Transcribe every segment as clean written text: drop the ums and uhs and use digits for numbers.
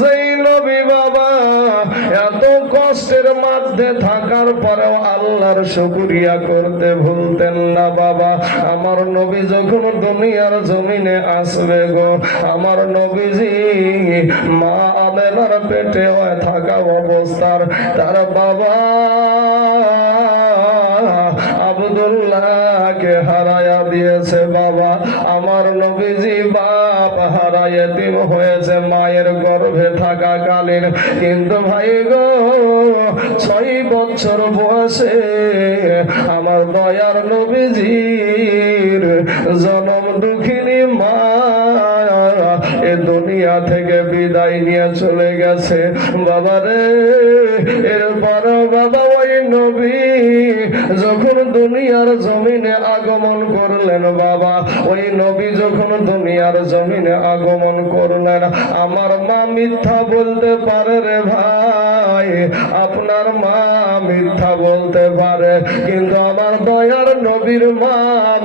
যেই নবী বাবা এত কষ্টের মধ্যে থাকার পরেও আল্লাহর শুকরিয়া করতে ভুলতেন না বাবা। আমার নবী যখন দুনিয়ার জমিনে আসবে গো, আমার নবীজি মা আমেনার পেটে থাকা অবস্থার তার বাবা আব্দুল্লাহকে হারায়া দিয়েছে বাবা। আমার নবীজি বাপ হারায় এতিম হয়েছে মায়ের গর্ভে থাকাকালীন। কিন্তু ভাই গো 6 বছর বয়সে আমার দয়ার নবীজির জনম দুঃখিনী মা এ দুনিয়া থেকে বিদায় নিয়ে চলে গেছে বাবা রে। এরপর বাবা ওই নবী যখন দুনিয়ার জমিনে আগমন করলেন বাবা, ওই নবী যখন দুনিয়ার জমিনে আগমন করলেন, আমার মা মিথ্যা বলতে পারে রে ভাই, আপনার মা মিথ্যা বলতে পারে, কিন্তু আমার দয়ার নবীর মা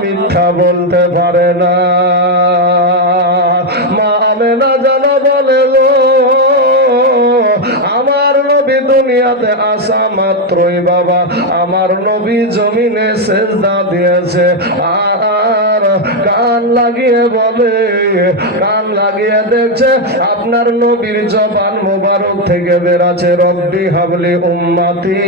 মিথ্যা বলতে পারে না। মা আমেনা জানা বলে গো, আমার নবী দুনিয়াতে আসা মাত্রই বাবা আমার নবী জমিনে সেজদা দিয়েছে আর কান লাগিয়ে বলে, কান লাগিয়ে দেখছে আপনার নবীর জবান মোবারক থেকে বেরাচ্ছে রব্বি হাবলি উম্মতি,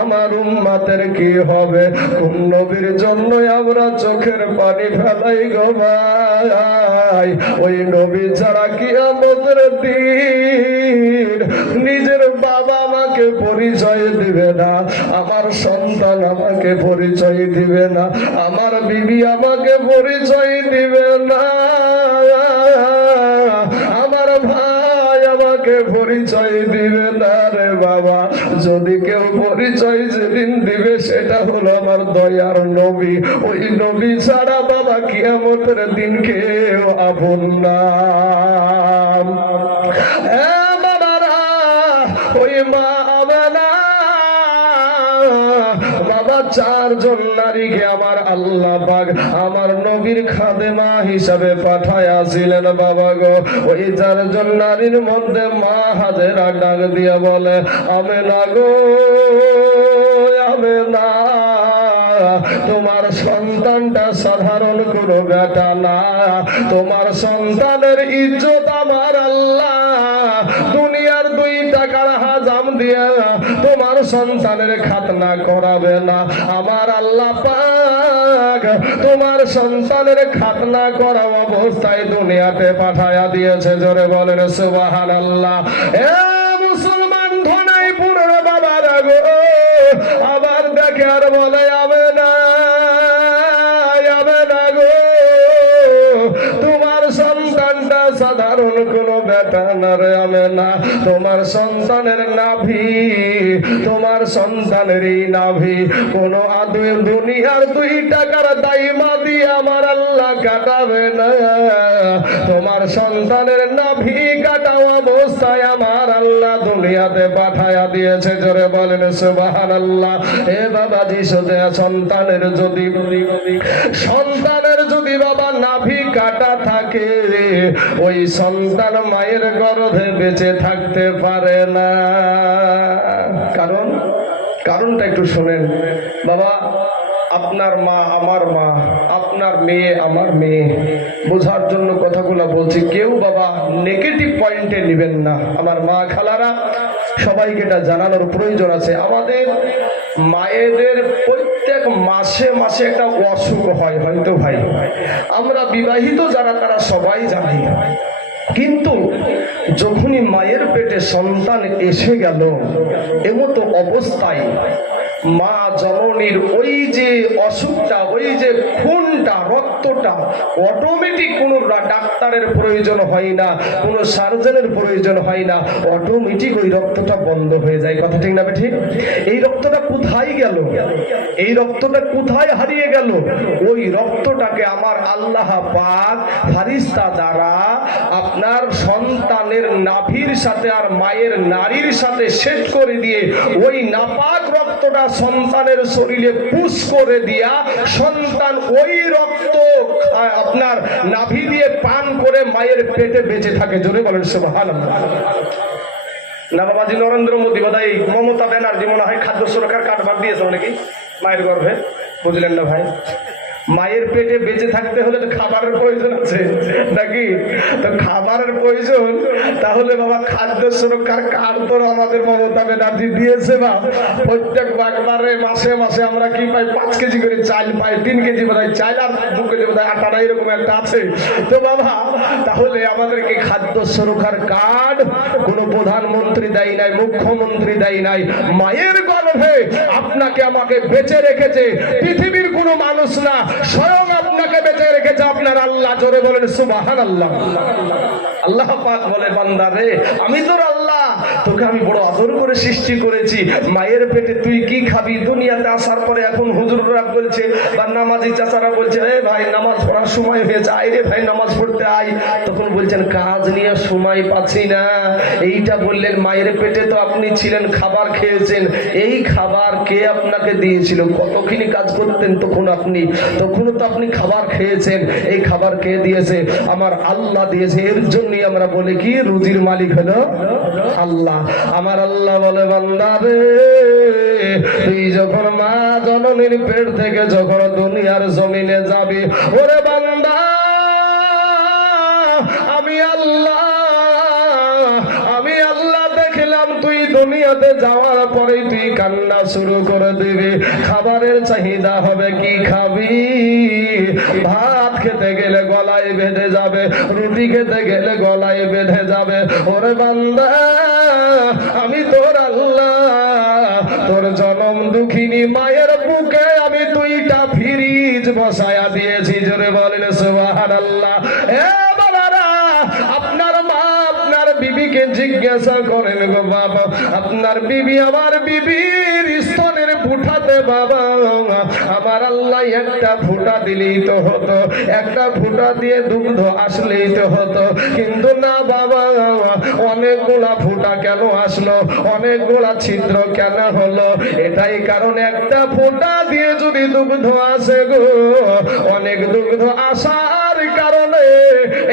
আমার উম্মতের কি হবে? কোন নবীর জন্য আমরা চোখের পানি ফেলাই গো ভাই? ওই নবী ছাড়া কিয়ামতের দিন নিজের বাবা আমাকে পরিচয় দিবে না, আমার সন্তান আমাকে পরিচয় দিবে না, আমার বিবি আমাকে পরিচয় দিবে না, আমার ভাই আমাকে পরিচয় দিবে না রে বাবা। যদি কেউ পরিচয় যেদিন দিবে সেটা হলো আমার দয়ার নবী। ওই নবী ছাড়া বাবা কিয়ামতের দিন কেউ আপন না। ওই মা আমেনা বাবা 4 জন নারীকে আমার আল্লাহ পাক আমার নবীর খাদেমা হিসাবে পাঠাইয়াছিলেন বাবা গো। ওই 4 জন নারীর মধ্যে মা হাজেরা ডাক দিয়া বলে, আমেনা গো আমেনা, তোমার সন্তানটা সাধারণ কোনো বেটা না, তোমার সন্তানের ইজ্জত আমার আল্লাহ দুনিয়ার 2 টাকার হাজাম দিয়া তোমার সন্তানের খাতনা করাবে না। আমার আল্লাহ পাক তোমার সন্তানের খাতনা করা অবস্থায় দুনিয়াতে পাঠায়া দিয়েছে। জোরে বলেন সুবহানাল্লাহ। এ মুসলমান ধনাই পুরো বাবা রাগো, আবার দেখে আর বলে আমেনা আমেনা গো, তোমার সন্তানটা সাধারণ কোনো বেটা না রে আমেনা, তোমার সন্তানের নাভি, তোমার সন্তানের এই নাভি কোনো আদৌ দুনিয়ার 2 টাকার দাইমা দিয়ে আমার আল্লাহ কাটাবে না। তোমার সন্তানের নাভি কাটাও অবস্থায় আমার আল্লাহ দুনিয়াতে পাঠায়া দিয়েছে। জোরে বলেন সুবহানাল্লাহ। এ বাবাজি সোজা সন্তানের যদি বাবা নাভি কাটা থাকে, ওই সন্তান মায়ের গর্ভে বেঁচে থাকতে পারে না। কারণটা একটু শোনেন বাবা। আপনার মা আমার মা, আপনার মেয়ে আমার মেয়ে, বোঝার জন্য কথাগুলো বলছি, কেউ বাবা নেগেটিভ পয়েন্টে নেবেন না। আমার মা খালারা সবাইকে এটা জানানোর প্রয়োজন আছে। আমাদের মায়েদের প্রত্যেক মাসে মাসে একটা অসুখ হয় হয়তো ভাই, আমরা বিবাহিত যারা তারা সবাই জানি। কিন্তু যখনই মায়ের পেটে সন্তান এসে গেল, এমতো অবস্থায় মা জননীর ওই যে অসুখটা, ওই যে খুনটা, রক্তটা অটোমেটিক কোনো ডাক্তারের প্রয়োজন হয় না, কোনো সার্জনের প্রয়োজন হয় না, অটোমেটিক ওই রক্তটা বন্ধ হয়ে যায়। কথা ঠিক না ঠিক? এই রক্তটা কোথায় গেল? এই রক্তটা কোথায় হারিয়ে গেল? ওই রক্তটাকে আমার আল্লাহ পাক ফারিস্তা দ্বারা আপনার সন্তানের নাভির সাথে আর মায়ের নারীর সাথে সেট করে দিয়ে ওই নাপাক রক্তটা সন্তানের শরীরে পুশ করে দিয়া সন্তান ওই রক্ত আপনার নাভি দিয়ে পান করে মায়ের পেটে বেঁচে থাকে। জোরে বলেন সুবহানাল্লাহ। না বাবাজি নরেন্দ্র মোদী বোধহয় মমতা ব্যানার্জি মনে হয় খাদ্য সুরক্ষার কার্ড বাদ দিয়েছে নাকি মায়ের গর্ভে, বুঝলেন না ভাই? মায়ের পেটে বেঁচে থাকতে হলে তো খাবারের প্রয়োজন আছে নাকি? তো খাবারের প্রয়োজন, তাহলে বাবা খাদ্য সুরক্ষার কার্ড তো আমাদের মমতা ব্যানার্জি দিয়েছে। বা প্রত্যেক একবারে মাসে মাসে আমরা কি পাই? 5 কেজি করে চাল পাই, 3 কেজি বোধহয় চাল আর 2 কেজি বোধহয় আটা, এরকম একটা আছে। তো বাবা তাহলে আমাদেরকে খাদ্য সুরক্ষার কার্ড কোনো প্রধানমন্ত্রী দেয় নাই, মুখ্যমন্ত্রী দেয় নাই, মায়ের গর্ভে আপনাকে আমাকে বেঁচে রেখেছে পৃথিবীর কোনো মানুষ না, স্বয়ং আপনাকে বেঁচে রেখেছে আপনার আল্লাহ। জোরে বলেন সুবহানাল্লাহ। আল্লাহ পাক বলে বান্দা রে আমি তোর আল্লাহ, তোকে আমি বড় আদর করে সৃষ্টি করেছি। মায়ের পেটে তুই কি খাবি? দুনিয়াতে আসার পরে এখন হুজুররা বলছে বা নামাজি চাচারা বলছে এ ভাই নামাজ পড়ার সময় হয়েছে, আয় রে ভাই নামাজ পড়তে আয়। তখন বলছেন কাজ নিয়ে সময় পাচ্ছি না। এইটা বললেন মায়ের পেটে তো আপনি ছিলেন, খাবার খেয়েছেন, এই খাবার কে আপনাকে দিয়েছিল? কতখানি কাজ করতেন তখন আপনি, তখনও তো আপনি খাবার খেয়েছেন, এই খাবার কে দিয়েছে? আমার আল্লাহ দিয়েছে। এর জন্যই আমরা বলি কি রুজির মালিক হলো আল্লাহ। আমার আল্লাহ বলে বান্দা রে তুই যখন মা জননীর পেট থেকে যখন দুনিয়ার জমিনে যাবি, ওরে বান্দা আমি আল্লাহ দেখলাম তুই দুনিয়াতে যাওয়ার পরে তুই কান্না শুরু করে দিবি। খাবারের চাহিদা হবে, কি খাবি? ভাত খেতে গেলে গলায় বেঁধে যাবে, রুটি খেতে গেলে গলায় বেঁধে যাবে। ওরে বান্দা আমি তোর আল্লাহ, তোর জনম দুঃখিনী মায়ের বুকে আমি 2টা ফ্রিজ বসায়া দিয়েছি। জোরে বলেন সুবহানাল্লাহ। আপনার মা আপনার বিবিকে জিজ্ঞাসা করেন গো বাবা, আপনার বিবি আমার বিবির স্তনের ফুটাতে বাবা আমার আল্লাহ একটা ফুটা দিলেই তো হতো, একটা ফুটা দিয়ে দুগ্ধ আসলেই তো হতো। কিন্তু না বাবা, অনেকগুলা ফুটা কেন আসলো, অনেকগুলা ছিদ্র কেন হলো? এটাই কারণ একটা ফুটা দিয়ে যদি দুগ্ধ আসে গো, অনেক দুগ্ধ আসার কারণে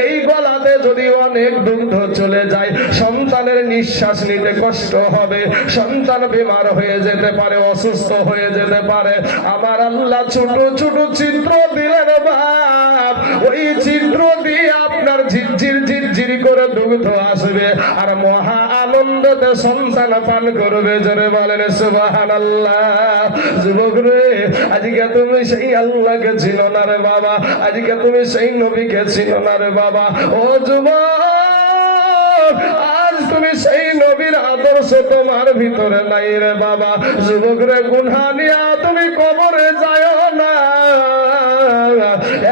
এই গলাতে যদি অনেক দুগ্ধ চলে যায়, সন্তানের নিঃশ্বাস নিতে কষ্ট হবে, সন্তান বেমার হয়ে যেতে পারে, অসুস্থ হয়ে যেতে পারে। আমার আল্লাহ ছোট ছোট ছিদ্র দিলেন বাপ, ওই ছিদ্র দিয়ে আপনার ঝিরঝির ঝিরঝির করে দুগ্ধ আসবে আর মহা আনন্দতে সন্তান পান করবে। জোরে বলেন সুবহানাল্লাহ। যুবক রে আজকে তুমি সেই আল্লাহকে চিনো না রে বাবা, আজকে তুমি সেই নবীকে চিনো না রে বাবা। ও যুবক আজ তুমি সেই নবীর আদর্শ তোমার ভিতরে নাই রে বাবা। যুবক রে গুনাহ নিয়া তুমি কবরে যাও না,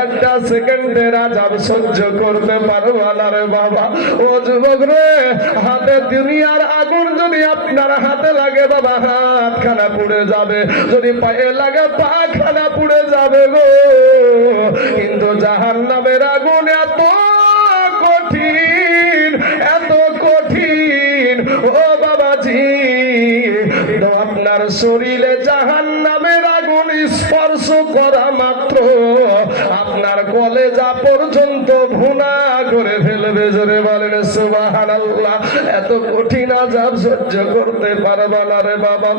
একটা সেকেন্ডের আযাব সহ্য করতে পারবা না রে বাবা। ও যুবক রে হাতে দুনিয়ার আগুন যদি আপনার হাতে লাগে বাবা হাতখানা পুড়ে যাবে, যদি পায়ে লাগে পাখানা পুড়ে যাবে গো। কিন্তু জাহান্নামের আগুন এত কঠিন, এত কঠিন ও বাবাজি, আপনার শরীরে জাহান্নামের আগুন স্পর্শ করা মাত্র আপনার কলেজা পর্যন্ত ভুনা করে ফেলবে। জোরে বলেন সুবহানাল্লাহ। এত কঠিন আযাব সহ্য করতে পারবা না রে বাবা।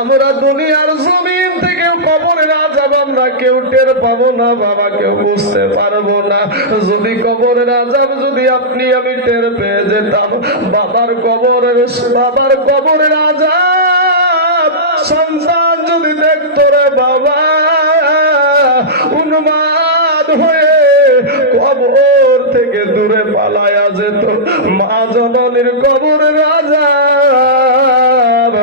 আমরা দুনিয়ার জমিন থেকে কবরের আযাব আমরা কেউ টের পাবো না বাবা, কেউ বুঝতে পারবো না। যদি কবরের আযাব যদি আপনি আমি টের পেয়ে যেতাম, বাবার কবরের আযাব সন্তান যদি দেখতো রে বাবা, উন্মাদ হয়ে কবর থেকে দূরে পালায়া যেত। মা জননীর কবরের আযাব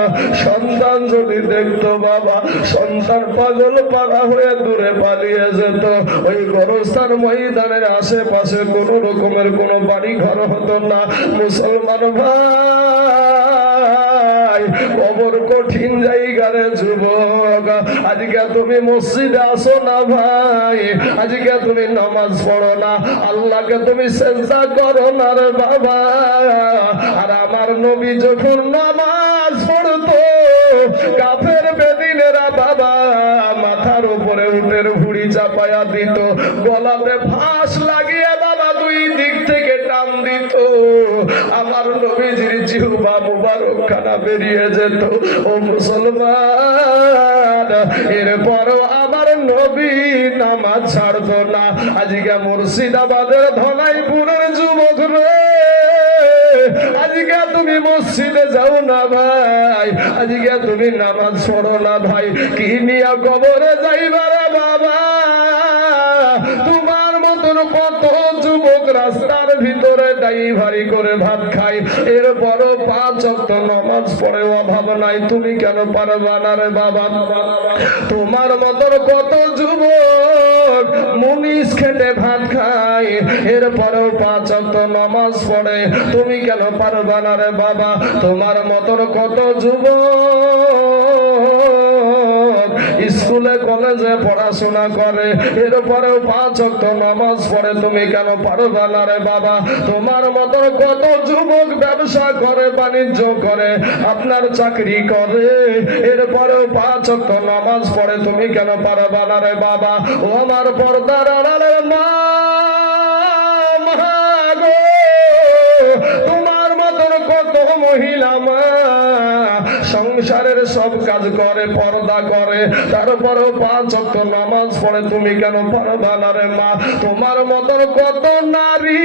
সন্তান যদি দেখতো বাবা, সন্তান পাগল পাড়া হয়ে দূরে পালিয়ে যেত। ওই গোরস্থান ময়দানের আশেপাশে কোন রকমের কোন বাড়ি ঘর হতো না। মুসলমান ভাই কবর কঠিন জায়গা রে যুবক। আজকে তুমি মসজিদে আসো না ভাই, আজকে তুমি নামাজ পড়ো না, আল্লাহকে তুমি সিজদা করো না রে বাবা। আর আমার নবী যখন নামাজ পড়তো কাফের বেদিনেরা বাবা মাথার উপরে উটের ভুঁড়ি চাপায়া দিয়া দিত, গলাতে ফাঁস লাগিয়ে বাবা দুই দিক থেকে টান দিত, আমার নবীজির জিহ্বা মুবারক খানা বেরিয়ে যেত। ও মুসলমান, এরপরও আমার নবী নামাজ ছাড়তো না। আজকে মুর্শিদাবাদের ধনাইপুরের যুবক রে, আজকে তুমি মসজিদে যাও না ভাই, আজকে তুমি নামাজ পড়ো না ভাই, কি নিয়া কবরে যাইবারে বাবা? তোমার মতন কত যুবক রাস্তার ভিতরে ড্রাইভারি করে ভাত খায়, এরপরও 5 ওয়াক্ত নামাজ পড়ে অভাব নাই, তুমি কেন পারবা না রে বাবা? তোমার মতন কত যুবক মুনিশ খেটে ভাত খায়, এরপরেও 5 ওয়াক্ত নামাজ পড়ে, তুমি কেন পারবা না রে বাবা? তোমার মতন কত যুবক স্কুলে কলেজে পড়াশোনা করে, এরপরেও 5 ওয়াক্ত নামাজ পড়ে, তুমি কেন পারবা না রে বাবা? তোমার মতন কত যুবক ব্যবসা করে, বাণিজ্য করে, আপনার চাকরি করে, এরপরেও 5 ওয়াক্ত নামাজ পড়ে, তুমি কেন পারবা না রে বাবা? ও আমার পর্দার আড়ালের মা, গো, তোমার মতন কত মহিলা মা সংসারের সব কাজ করে, পর্দা করে, তারপরেও 5 ওয়াক্ত নামাজ পড়ে, তুমি কেন পারবা না রে মা? তোমার মতন কত নারী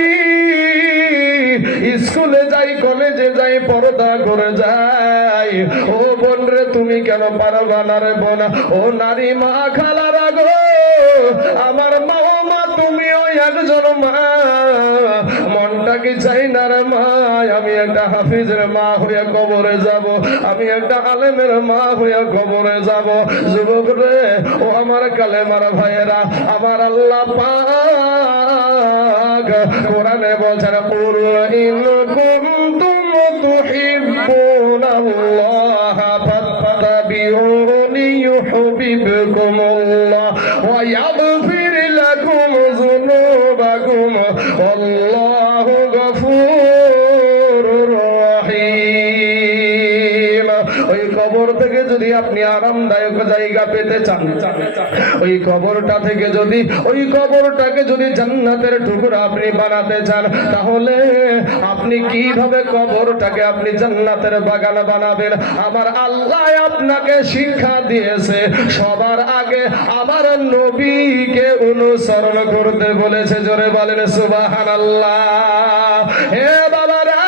স্কুলে যাই, কলেজে যাই, পর্দা করে যাই, ও বোন রে, তুমি কেন পারবা না রে বোন? ও নারী মা খালারা গো, আমার মা, ও মা, তুমিও একজন মা, মনটা কি চাই না রে মা আমি একটা হাফিজের মা হইয়া কবরে যাব, আমি একটা আলেমের মা হইয়া কবরে যাব? যুবক রে, ও আমার কালেমার ভাইয়েরা, আমার আল্লাহ পাক কোরআনে বলছেন, কুল ইন কুনতুম তুহিব্বুনাল্লাহ ফাত্তাবিউনি ইউহিব্বুকুমুল্লাহ ওয়া ইয়াগফির লাকুম যুনুবাকুম আল্লাহু গফুরুর রহিম। ওই কবর থেকে যদি আপনি আরামদায়ক জায়গা পেতে চান, ওই কবরটা থেকে যদি, ওই কবরটাকে যদি জান্নাতের টুকরা আপনি বানাতে চান, তাহলে আপনি কিভাবে কবরটাকে আপনি জান্নাতের বাগান বানাবেন? আমার আল্লাহ আপনাকে শিক্ষা দিয়েছে। সবার আগে আমার নবীকে অনুসরণ করতে বলেছে। জোরে বলেন সুবহানাল্লাহ। হে বাবারা,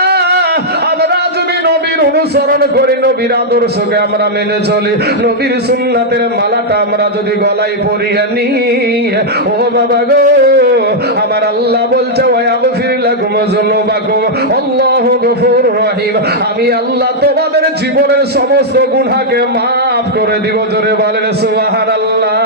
আমরা যদি নবীর অনুসরণ করি, নবীর আদর্শকে আমরা মেনে চলি, নবীর সুন্নাতের মালাটা আমরা যদি গলায় পরিয়ে নি, ও বাবা গো, আমার আল্লাহ বলছে ওয়াগফির লাকুম যুনুবাকুম আল্লাহু গফুরুর রহিম, আমি আল্লাহ তোমাদের জীবনের সমস্ত গুনাহকে maaf করে দিব। জোরে বলেন সুবহানাল্লাহ।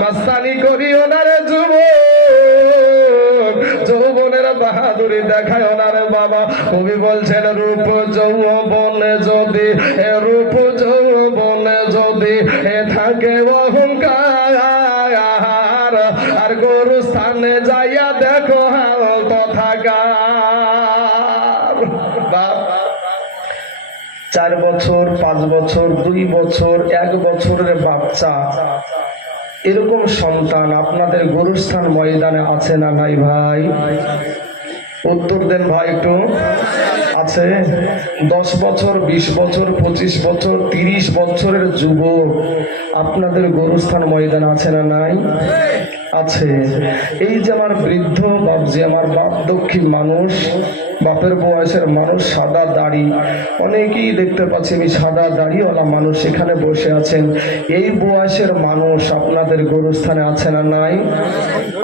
মাস্তানি করিও না রে যুবক, যৌবনের বাহাদুরি দেখায় না রে বাবা। কবি বলছেন, রূপ যৌবনে যদি, রূপ যৌবনে যদি থাকে অহংকার, আর গরু স্থানে যাইয়া দেখো হাল তথাকার। 4 বছর, 5 বছর, 2 বছর, 1 বছরের বাচ্চা, এরকম সন্তান আপনাদের গরুস্থান ময়দানে আছে না নাই ভাই? উত্তর দেন ভাই একটু। আছে? 10 বছর, 20 বছর, 25 বছর, 30 বছরের যুবক আপনাদের গরুস্থান ময়দানে আছে না নাই? আছে। এই যে আমার বৃদ্ধ বাপজি, আমার বাপ দক্ষিণ মানুষ, বাপের বয়সের মানুষ, সাদা দাড়ি, অনেকেই দেখতে পাচ্ছি আমি সাদা দাড়িওয়ালা মানুষ এখানে বসে আছেন। এই বয়সের মানুষ আপনাদের গরুস্থানে আছে না নাই?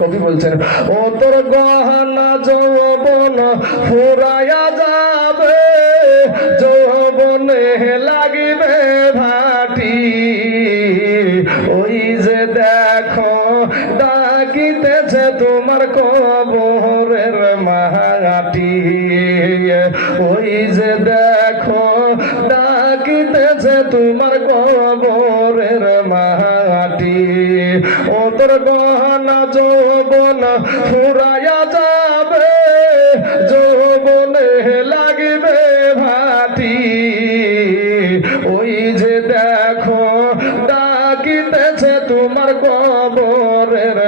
কবি বলছেন, ও তোর গহনা যৌবন ফুরায়া যাবে, যৌবনে লাগিবে ভাটি, ওই যে দেখো ডাকিতেছে তোমার কবরের মাটি, ওই যে দেখো ডাকিতেছে তোমার কবরের মাটি, ও তোর গহনা যৌবন ফুরায়া যাবে, যৌবনে লাগিবে ভাটি, ওই যে দেখো ডাকিতেছে তোমার কবরের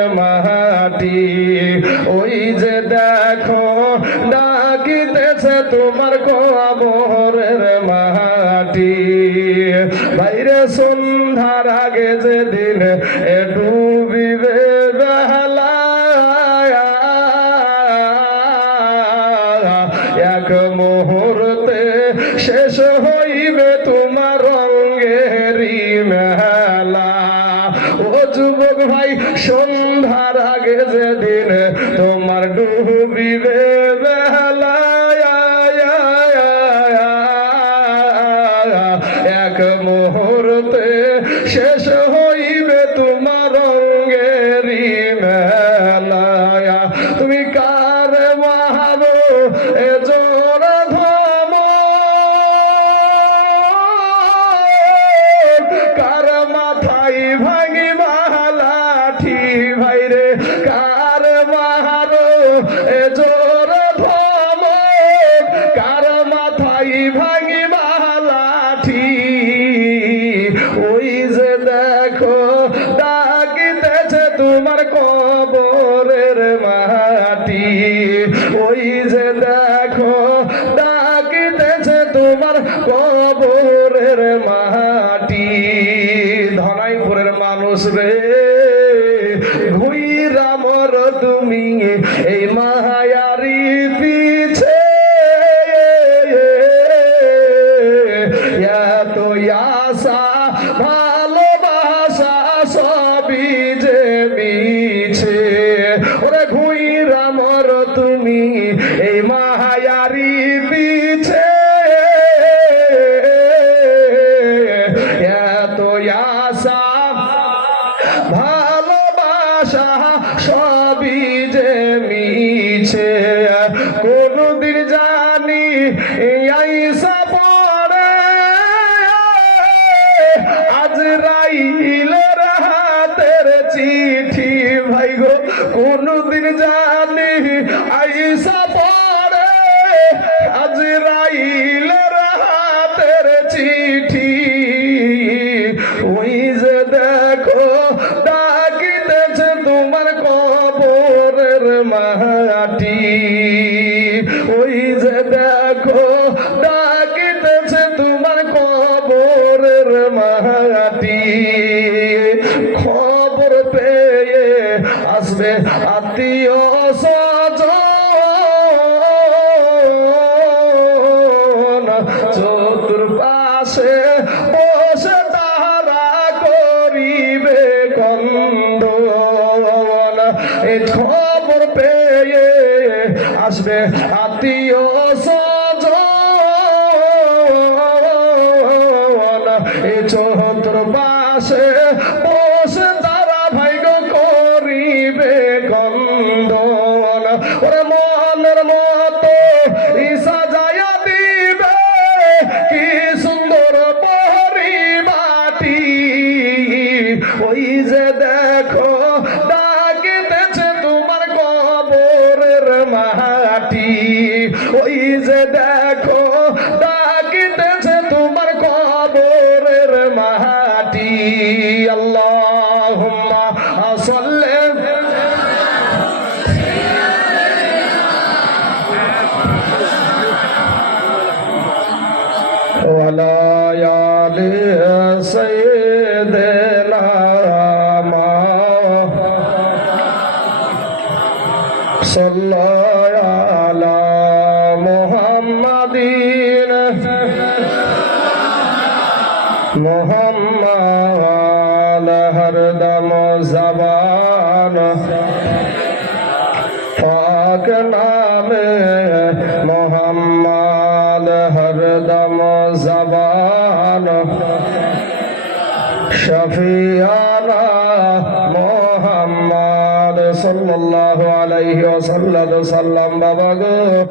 তোমার কবরের মাটি। বাইরে সন্ধ্যার আগে যেদিন ডুবিবে বেলা, এক মুহূর্তে শেষ হইবে তোমার রঙেরই মেলা। ও যুবক ভাই, সন্ধ্যার আগে যেদিন তোমার ডুবিবে বেলা, এক মুহূর্তে শেষ হইবে তোমার রঙেরই মেলা। তুমি কার মাহানো এ জোর ধম, কার মাথায় ভাঙি লাঠি, ভাইরে কার মাহানো এ জোর ধম, কার মাথায় ভাঙি লাঠি। ওই যে দেখো ডাকিতেছে তোমার কবরের মাটি, ওই যে দেখো ডাকিতেছে তোমার কবরের মাটি। ধনাইপুরের মানুষ রে, ঘুইরা মর তুমি এই মায়ারি পিছে, এত আশা ভালোবাসা সবই যে মিছে। ওরে ঘুইরা মর তুমি এই মায়ারি পিছে, এত আশা ভালোবাসা সবই যে মিছে। কোনদিন জানি আইসা পড়ে আজরাইলের হাতের চিঠি, ভাই গো কোনদিন জানি আইসা পড়ে আজরাইলের হাতের চিঠি। ওই যে দেখো ডাকিতেছে তোমার কবরের মাটি, ওই যে দেখো ডাকিতেছে তোমার কবরের মাটি। খবর পেয়ে আসবে আত্মীয় স্বজন, চতুর্পাশে বসে তারা করিবে কন্দন। এই খবর পেয়ে আসবে আত্মীয় স্বজন, এই চতুর্পাশে বসে তারা ভাইগ করিবে কন্দন। ওরা মনের মতো সাজায়া দিবে কি সুন্দর পরিবাটি। ওই যে দেখো ডাকিতেছে তোমার কবরের মাটি, ওই যে দেখো ডাকিতেছে তোমার কবরের মাটি। আল্লাহুম্মা সাল্লি ওয়ালা আলি সাইয়্যিদিনা সাল্লাল্লাহু আলা মুহাম্মাদিন মুহাম্মাদ হরদম জবান পাক নামে মুহাম্মাদ হরদম জবান শফিয়ানা মুহাম্মাদ সাল্লাল্লাহু আলাইহি ওয়াসাল্লাম। বাবা গো